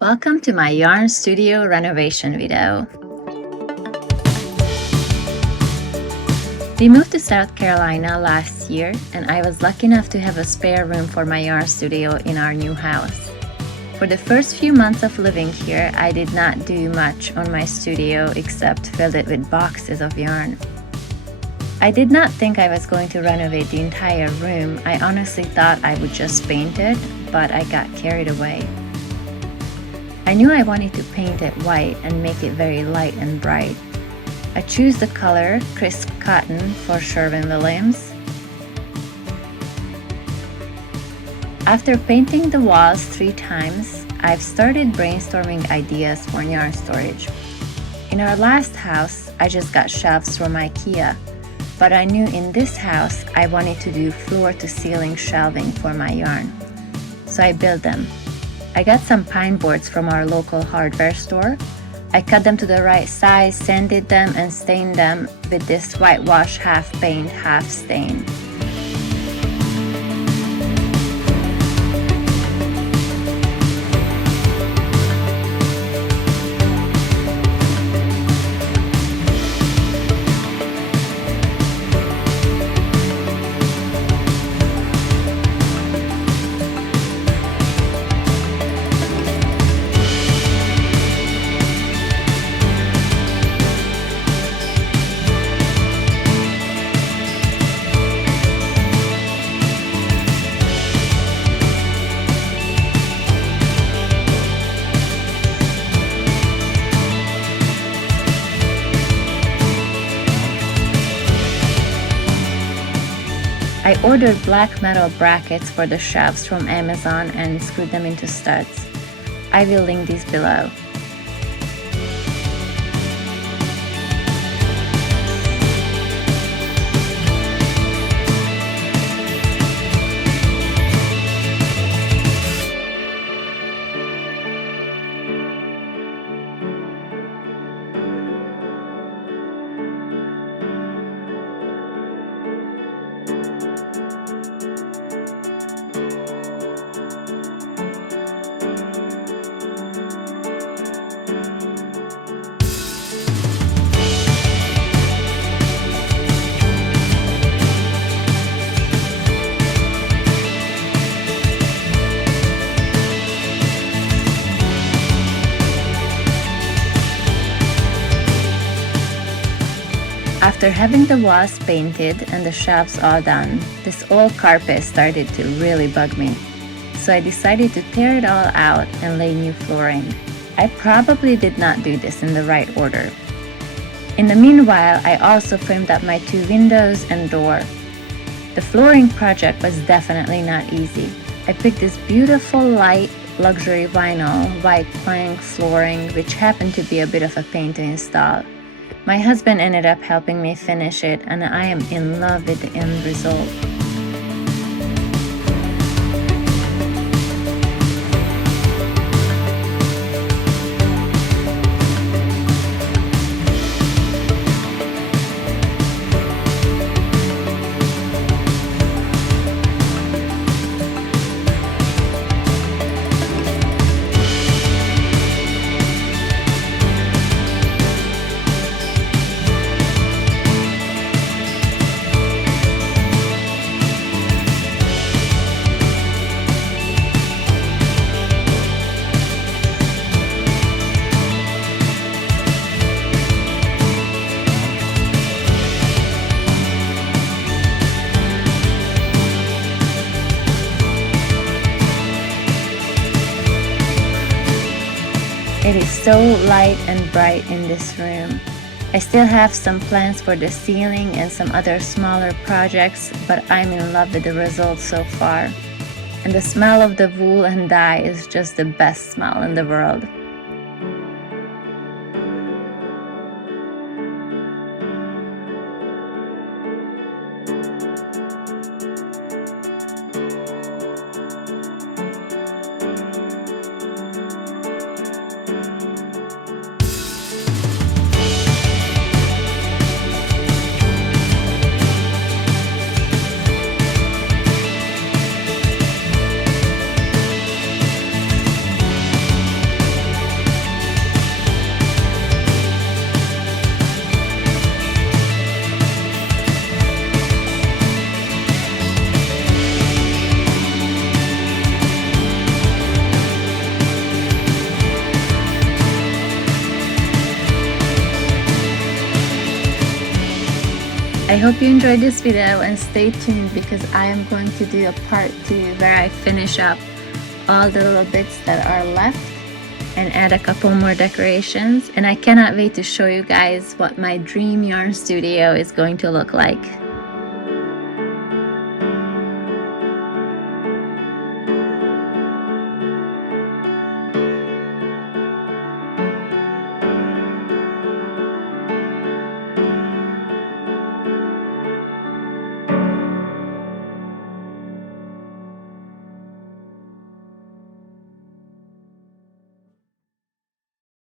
Welcome to my yarn studio renovation video. We moved to South Carolina last year, and I was lucky enough to have a spare room for my yarn studio in our new house. For the first few months of living here, I did not do much on my studio except fill it with boxes of yarn. I did not think I was going to renovate the entire room. I honestly thought I would just paint it, but I got carried away. I knew I wanted to paint it white and make it very light and bright. I chose the color Crisp Cotton for Sherwin-Williams. After painting the walls 3 times, I've started brainstorming ideas for yarn storage. In our last house, I just got shelves from IKEA, but I knew in this house I wanted to do floor-to-ceiling shelving for my yarn. So I built them. I got some pine boards from our local hardware store. I cut them to the right size, sanded them, and stained them with this whitewash half paint, half stain. I ordered black metal brackets for the shelves from Amazon and screwed them into studs. I will link these below. After having the walls painted and the shelves all done, this old carpet started to really bug me. So I decided to tear it all out and lay new flooring. I probably did not do this in the right order. In the meanwhile, I also framed up my 2 windows and door. The flooring project was definitely not easy. I picked this beautiful light luxury vinyl white plank flooring, which happened to be a bit of a pain to install. My husband ended up helping me finish it, and I am in love with the end result. It is so light and bright in this room. I still have some plans for the ceiling and some other smaller projects, but I'm in love with the results so far. And the smell of the wool and dye is just the best smell in the world. hope you enjoyed this video and stay tuned because I am going to do a part 2 where I finish up all the little bits that are left and add a couple more decorations. And I cannot wait to show you guys what my dream yarn studio is going to look like.